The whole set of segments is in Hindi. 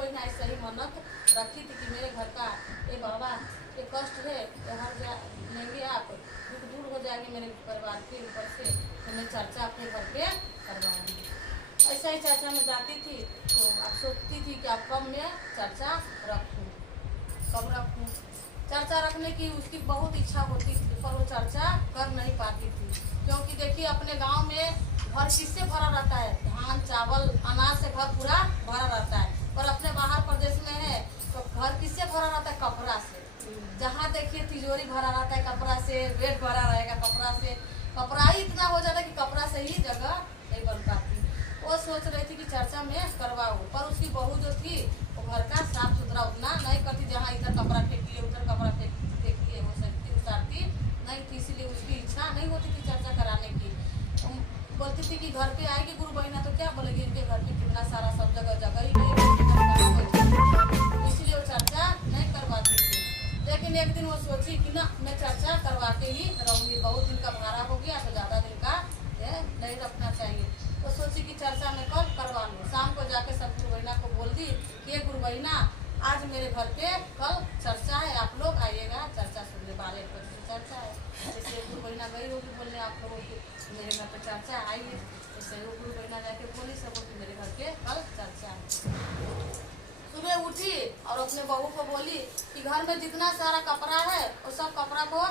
बहन ऐसे ही मन्नत रखी थी कि मेरे घर का ये बाबा ये कष्ट है हर लेंगे आप दुख दूर हो जाएगी मेरे परिवार के ऊपर से, तो मैं चर्चा अपने घर पे करवाऊंगी। ऐसे ही चर्चा में जाती थी तो अब सोचती थी कि अब कब मैं चर्चा रखूँ, कब रखूँ। चर्चा रखने की उसकी बहुत इच्छा होती थी पर वो चर्चा कर नहीं पाती थी, क्योंकि देखिए अपने गांव में घर किससे भरा रहता है, धान चावल अनाज से घर पूरा भरा रहता है, पर अपने बाहर प्रदेश में है तो घर किससे भरा रहता है, कपड़ा से। जहाँ देखिए तिजोरी भरा रहता है कपड़ा से, बेड भरा रहेगा कपड़ा से, कपड़ा ही इतना हो जाता है कि कपड़ा से ही जगह नहीं बन पाती। वो सोच रही थी कि चर्चा में करवाऊँ, पर उसकी बहू जो थी वो घर का साफ सुथरा उतना नहीं करती, जहाँ इधर कपड़ा फेंक लिए उधर कपड़ा फेंक लिए वो सकती उतारती नहीं थी, इसलिए उसकी इच्छा नहीं होती थी चर्चा कराने की। बोलती थी कि घर पे आएगी गुरु बहिना तो क्या बोलेगी, इनके घर पे कितना सारा सब जगह ही नहीं, इसलिए वो चर्चा नहीं करवाती थी। लेकिन एक दिन वो सोची कि ना मैं चर्चा करवा के ही रहूँगी, बहुत दिन का भाड़ा हो गया तो ज़्यादा दिन का नहीं रखना चाहिए। तो सोची कि चर्चा में कल करवा लूँ। शाम को जाके सब गुरु बहिना को बोल दी कि गुरु बहिना आज मेरे घर पे कल चर्चा है, आप लोग आइएगा चर्चा सुनने, 12 बजे चर्चा है। जैसे गुरु बहिना गई होगी बोलने आप लोगों की मेरे घर पे चर्चा आइए, जैसे वो गुरु बहिना जाके बोली सबको कि मेरे घर पे कल चर्चा है। सुबह उठी और अपने बहू को बोली कि घर में जितना सारा कपड़ा है वो सब कपड़ा को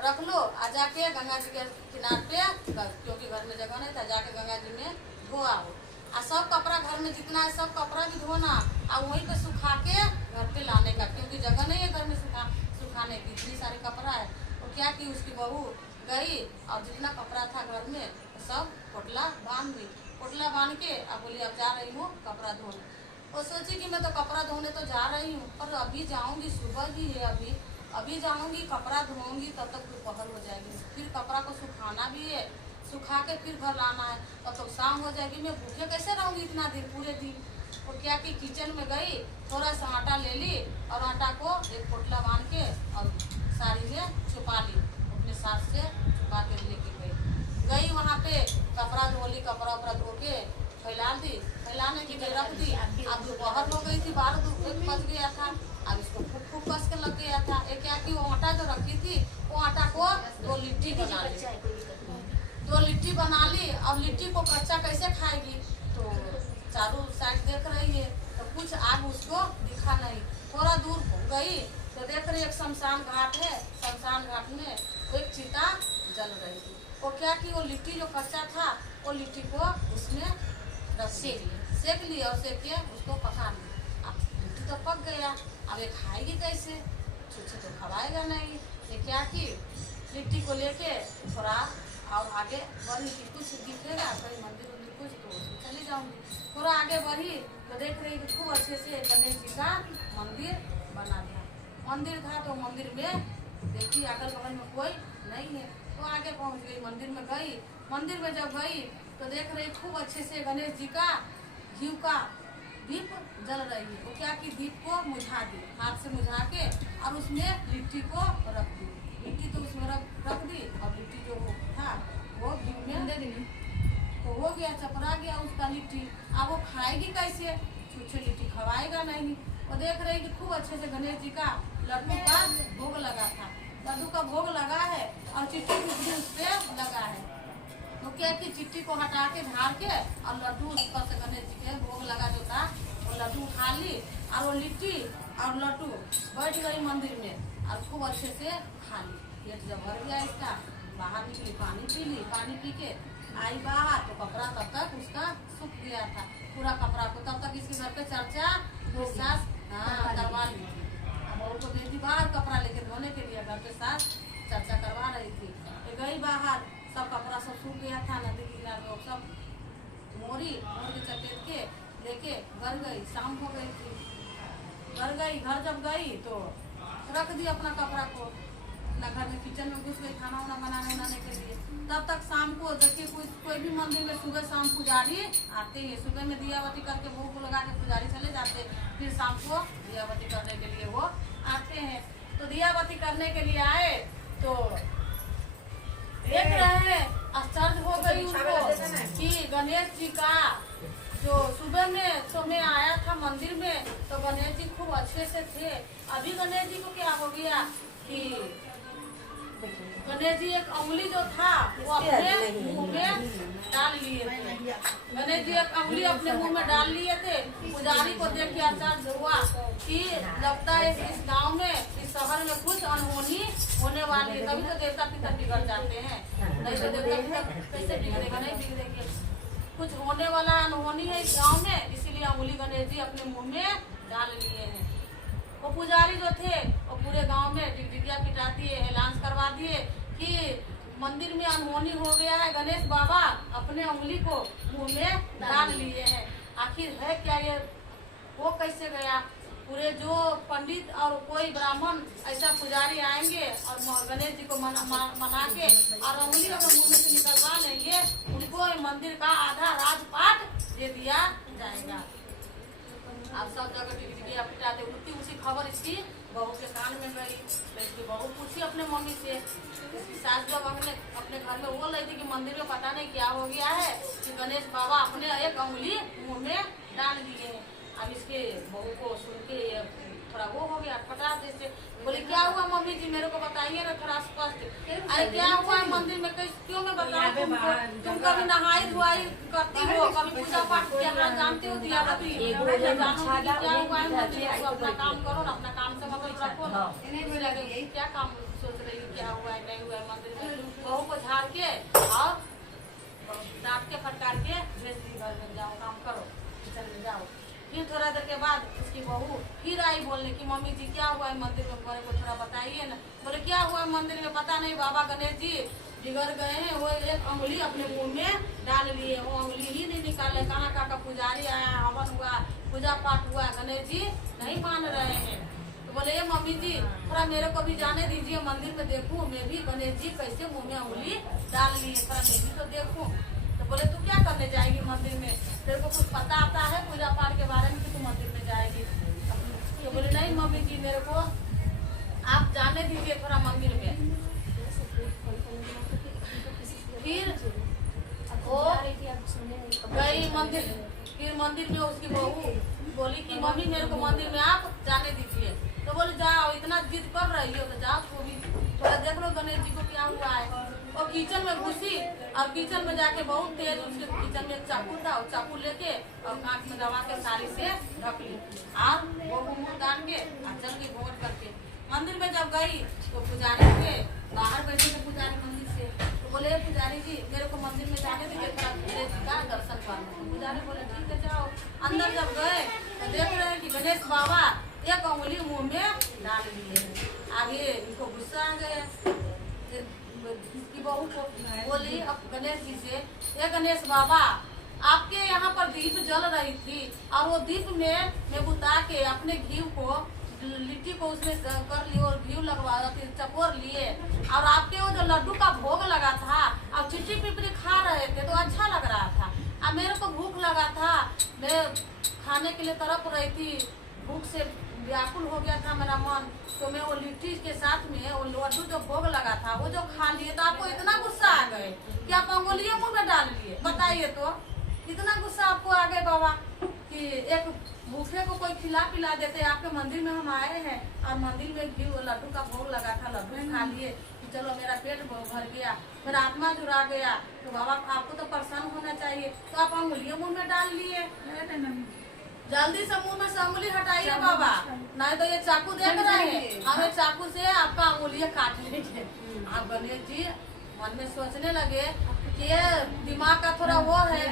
रख लो, आ जाके गंगा जी के किनारे पे, क्योंकि घर में जगह नहीं था, जाके गंगा जी में धो आओ। और सब कपड़ा घर में जितना है सब कपड़ा भी धोना और वहीं पे सुखा के घर पे लाने का, क्योंकि जगह नहीं है घर में सुखाने की, इतनी सारे कपड़ा है। और क्या की उसकी बहू गई और जितना कपड़ा था घर में सब पोटला बांध दी, पोटला बांध के अब बोली अब जा रही हूँ कपड़ा धोने। वो सोची कि मैं तो कपड़ा धोने तो जा रही हूँ पर अभी जाऊँगी, सुबह ही है, अभी जाऊँगी कपड़ा धोऊंगी तब तक दोपहर हो जाएगी, फिर कपड़ा को सुखाना भी है, सुखा के फिर घर लाना है, तब तो शाम हो जाएगी, मैं भूखे कैसे रहूँगी इतना दिन पूरे दिन। और क्या कि किचन में गई, थोड़ा सा आटा ले ली और आटा को एक पोटला बांध के और साड़ी में छुपा ली, अपने सास से छुपा के लेके गई वहाँ पे कपड़ा धो ली, कपड़ा उपड़ा धो के फैला दी, फैलाने के लिए रख दी। अब दोपहर हो गई थी, 12 बज गया था, अब इसको खूब कस के लग गया था। एक क्या कि वो आटा जो रखी थी वो आटा को 2 लिट्टी बना ली, 2 लिट्टी बना ली। और लिट्टी को कच्चा कैसे खाएगी, तो चारों साइड देख रही है तो कुछ आग उसको दिखा नहीं। थोड़ा दूर गई तो देख रही एक शमशान घाट है, शमशान घाट में एक चिता जल रही थी। वो क्या कि वो लिट्टी जो कच्चा था वो लिट्टी को उसमें सेक लिया और सेक के उसको पका लिया। अब लिट्टी तो पक गया, अब ये खाएगी कैसे, छुच्छे तो खवाएगा नहीं। ये क्या कि लिट्टी को लेके थोड़ा और आगे बढ़ी कि कुछ दिखेगा कोई मंदिर उन्दिर कुछ तो उसमें चली जाऊंगी। थोड़ा आगे बढ़ी तो देख रही कि खूब अच्छे से गणेश जी का मंदिर बना था। मंदिर था तो मंदिर में देखी अगल बगल में कोई नहीं है, तो आगे पहुंच गई, मंदिर में गई। मंदिर में जब गई तो देख रही खूब अच्छे से गणेश जी का घी का दीप जल रही है। वो क्या कि दीप को मुझा दी, हाथ से मुझा के और उसमें लिट्टी को रख दी। लिट्टी तो उसमें रख दी और लिट्टी जो था वो घी में दे दी, तो हो गया, चपरा गया उसका लिट्टी। अब वो खाएगी कैसे, छुच्छे लिट्टी खवाएगा नहीं। वो देख रही कि खूब अच्छे से गणेश जी का लड्डू का भोग लगा था, लड्डू का भोग लगा है और चिट्ठी भी उस पर लगा है। तो क्या कि चिट्ठी को हटा के झाड़ के और लड्डू ऊपर से गणेश जी के भोग लगा जो था वो लड्डू उठा ली और वो लिट्टी और लड्डू बैठ गई मंदिर में और खूब अच्छे से खा ली। पेट जब भर गया इसका, बाहर निकली, पानी पी ली, पानी पी के आई बाहर तो कपड़ा तब तक उसका सूख गया था पूरा कपड़ा को। तब तक इसके घर पे चर्चा सास करवा ली थी, बहू को दे दी बाहर कपड़ा लेके धोने के लिए, घर पे सास चर्चा करवा रही थी। गई बाहर, सब कपड़ा सब सूख गया था, नदी किनारे में सब मोरी के चपेट के लेके घर गई। शाम हो गई थी, घर गई, घर जब गई तो रख दी अपना कपड़ा को अपना घर में, किचन में घुस गई खाना वाना बनाने के लिए। तब तक शाम को देखिए कोई भी मंदिर में सुबह शाम पुजारी आते हैं, सुबह में दियावती करके भोग लगा के पुजारी चले जाते, फिर शाम को दियावती करने के लिए वो आते हैं। तो दियावती करने के लिए आए तो देख रहे हैं, आश्चर्य हो गई उनको कि गणेश जी का जो सुबह में तो मैं आया था मंदिर में तो गणेश जी खूब अच्छे से थे। अभी गणेश जी को क्या हो गया कि गणेश जी एक उंगली जो था वो अपने मुंह में डाल लिए थे। गणेश जी एक उंगली अपने मुंह में डाल लिए थे। पुजारी को देख के आश्चर्य हुआ कि लगता है इस गांव में, इस शहर में कुछ अनहोनी होने वाली है। कभी तो देवता पितर बिगड़ जाते हैं, नहीं तो देवता पितर कैसे बिगड़ेगा, नहीं बिगड़ेंगे। कुछ होने वाला अनहोनी है इस गांव में, इसीलिए उंगली गणेश जी अपने मुंह में डाल लिए हैं। वो पुजारी जो थे वो पूरे गांव में टिकटिकिया पिटा दिए, ऐलान करवा दिए कि मंदिर में अनहोनी हो गया है, गणेश बाबा अपने उंगली को मुंह में डाल लिए हैं। आखिर है क्या ये, वो कैसे गया? पूरे जो पंडित और कोई ब्राह्मण ऐसा पुजारी आएंगे और गणेश जी को मना के और उंगली अगर मुंह में से निकलवा लेंगे, उनको मंदिर का आधा राजपाट दे दिया जाएगा। आप सब जगह टिकटिकिया पिटाते उठती, उसी खबर इसकी बहू के कान में गई। इसकी बहू पूछी अपने मम्मी से, इसकी सास जब अपने घर में बोल रही थी कि मंदिर में पता नहीं क्या हो गया है कि गणेश बाबा अपने एक उंगली मुंह में डाल दिए हैं। अब इसके बहू को सुन के थोड़ा वो हो गया फटा जैसे, बोले क्या हुआ मम्मी जी, मेरे को बताइए ना थोड़ा स्पष्ट। अरे क्या हुआ मंदिर में, क्यों मैं बताऊं तुमको? तुम कभी नहाई धुआई करती हो, कभी पूजा पाठ किया जानते हो दिया बती, क्या हुआ है मंदिर में? अपना काम करो ना, अपना काम से मतलब रखो ना। क्या काम सोच रही हो, क्या हुआ है नहीं हुआ है मंदिर में? बहू को झाड़ के और डांट के फटकार के भेज दी, घर में जाओ काम करो, किचन में जाओ। फिर थोड़ा देर के बाद उसकी बहू फिर आई बोलने की मम्मी जी क्या हुआ है मंदिर में, मेरे को थोड़ा बताइए ना। बोले क्या हुआ मंदिर में, पता नहीं बाबा गणेश जी बिगड़ गए हैं, वो एक उंगली अपने मुंह में डाल लिए, वो उंगली ही नहीं निकाले। कहाँ का पुजारी आया, हवन हुआ, पूजा पाठ हुआ, गणेश जी नहीं मान रहे हैं। तो बोले ये मम्मी जी थोड़ा मेरे को भी जाने दीजिए, मंदिर में देखूं मैं भी गणेश जी कैसे मुंह में उंगली डाल लिए, थोड़ा मैं भी तो देखूं। तो बोले तू क्या करने जाएगी मंदिर में, तेरे को कुछ पता आता है पूजा पाठ के बारे में कि तू मंदिर में जाएगी? तो बोले नहीं मम्मी जी मेरे को आप जाने दीजिए थोड़ा मंदिर में। फिर वो गई मंदिर, फिर मंदिर में उसकी बहू बोली कि मम्मी मेरे को मंदिर में आप जाने दीजिए। तो बोले जाओ, इतना जिद कर रही हो तो जाओ, तो भी थोड़ा देख लो गणेश जी को क्या हुआ है। और किचन में घुसी और किचन में जाके बहुत तेज उसके किचन में चाकू था, और चाकू लेके और आँख में दबा के साड़ी से ढक ली और वो मुंह दान के चल गई घूट करके। मंदिर में जब गई तो पुजारी के बाहर बैठे थे पुजारी मंदिर से, तो बोले पुजारी जी मेरे को मंदिर में जाने दीजिए, गणेश जी का दर्शन करना। पुजारी बोले ठीक है जाओ। अंदर जब गए तो देख रहे हैं कि गणेश बाबा एक उंगली मुंह में डाल लिए। आगे इनको गुस्सा आ गया, इसकी बहू को बोली अब गणेश जी से, ये गणेश बाबा आपके यहाँ पर दीप जल रही थी और वो दीप में मैं बुता के अपने घी को लिट्टी को उसमें कर लिए और घी लगवा चपोर लिए, और आपके वो जो लड्डू का भोग लगा था अब चिट्टी पिपरी खा रहे थे तो अच्छा लग रहा था। अब मेरे को भूख लगा था, मैं खाने के लिए तड़प रही थी, भूख से व्याकुल हो गया था मेरा मन, तो मैं वो लिट्टी के साथ में वो लड्डू जो भोग लगा था वो जो खा लिए, तो आपको इतना गुस्सा आ गए कि आप अंगुलियों मुंह में डाल लिए? बताइए तो इतना गुस्सा आपको आ गए बाबा कि एक भूखे को कोई खिला पिला देते। आपके मंदिर में हम आए हैं और मंदिर में घी लड्डू का भोग लगा था, लड्डू खा लिए कि चलो मेरा पेट भर गया, मेरा आत्मा जुड़ा गया, तो बाबा आपको तो प्रसन्न होना चाहिए, तो आप अंगुलियों मुंह में डाल लिए। जल्दी से मुंह में से उंगली हटाइए बाबा, नहीं तो ये चाकू देख रहे हैं, हमें चाकू से आपका उंगलियां काट लेंगे। आप गणेश जी मन में सोचने लगे कि ये दिमाग का थोड़ा वो है,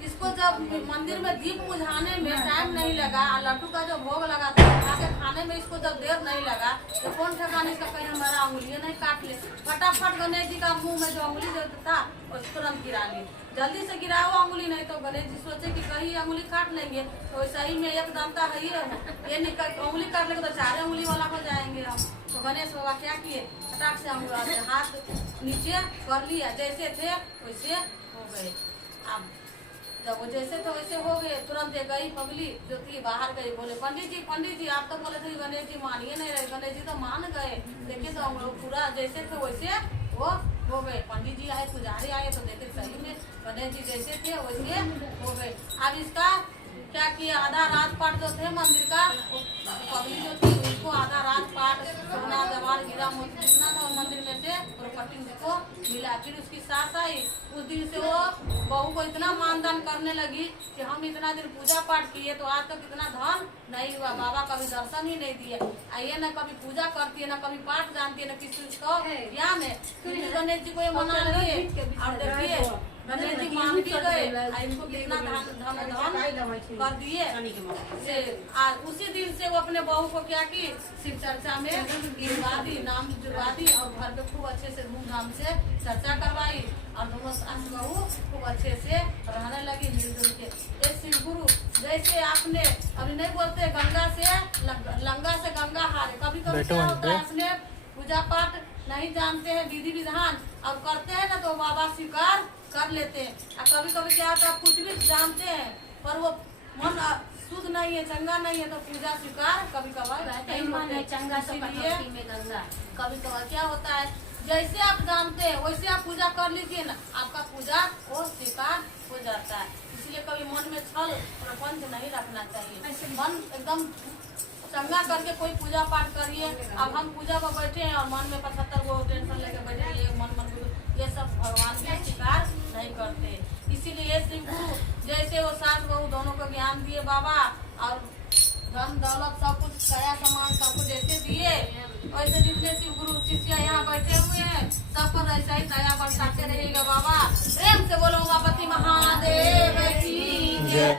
इसको जब मंदिर में दीप बुझाने में टाइम नहीं लगा, लड्डू का जो भोग लगा था के खाने में इसको जब देर नहीं लगा, तो कौन ठिकाने इसका कहीं हमारा उंगलियां नहीं काट ले। फटाफट गणेश जी का मुंह में जो उंगली जो था उसको तुरंत गिरा ली, जल्दी से गिराओ उंगली, नहीं तो गणेश जी सोचे कि कहीं उंगली काट लेंगे, तो सही में एक दमता है ये निकल उंगली काट लेंगे तो 4 उंगली वाला हो जाएंगे हम। तो गणेश बाबा क्या किए, फटाक से हाथ नीचे कर लिया, जैसे थे वैसे हो गए। अब जब वो जैसे थे वैसे हो गए, तुरंत गई पगली जो थी बाहर गई, बोले पंडित जी आप तो बोले थे गणेश जी मानिए नहीं रहे, गणेश जी तो मान गए, देखिए तो हम लोग पूरा जैसे थे वैसे वो हो गए। पंडित जी आए, पुजारी आए तो देखे सही में गणेश जी जैसे थे वैसे हो गए। अब इसका क्या किया, आधा राजपाट जो थे मंदिर का, पब्लिक जो थी उसको आधा राजपाट सोना जवाहर हीरा मोती जितना था मंदिर में से प्रॉपर्टी उसको मिला। फिर उसकी सास आई, उस दिन से वो बहू को इतना मानदान करने लगी कि हम इतना दिन पूजा पाठ किए तो आज तक इतना धन नहीं हुआ, बाबा कभी दर्शन ही नहीं दिए। आइए न कभी पूजा करती है, न कभी पाठ जानती है, न किसी को ज्ञान है। फिर गणेश जी को ये मना लिए और देखिए गणेश जी मान भी गए, इनको कितना धन कर दिए। उसी दिन से वो अपने बहू को क्या की शिव चर्चा में गिरवा दी, नाम जुड़वा दी और घर पे खूब अच्छे से धूमधाम से चर्चा करवाई और दोनों सास बहू खूब अच्छे से रहने लगी मिलजुल के। ये शिव गुरु जैसे आपने अभी नहीं बोलते गंगा से लंगा से गंगा हारे, कभी कभी क्या होता है अपने पूजा पाठ नहीं जानते हैं विधि विधान और करते हैं ना तो बाबा स्वीकार कर लेते हैं। और कभी कभी क्या होता है कुछ भी जानते हैं पर वो मन शुद्ध नहीं है, चंगा नहीं है तो पूजा स्वीकार कभी कभार कभी कभार क्या होता है जैसे आप जानते हैं वैसे आप पूजा कर लीजिए ना, आपका पूजा वो स्वीकार हो जाता है। इसलिए कभी मन में छल प्रपंच नहीं रखना चाहिए, मन एकदम चंगा करके कोई पूजा पाठ करिए। अब हम पूजा पर बैठे हैं और मन में 75 वो टेंशन लेके बैठे, ये मन ये सब भगवान भी स्वीकार नहीं करते। इसीलिए शिव गुरु जैसे वो सास बहू दोनों को ज्ञान दिए बाबा और धन दौलत सब कुछ कया सामान सब कुछ जैसे दिए, वैसे जितने शिव गुरु शिष्य यहाँ बैठे हुए हैं सब पर ऐसा ही दया बरसाते रहेगा बाबा। प्रेम से बोलो उमापति महादेव की जय।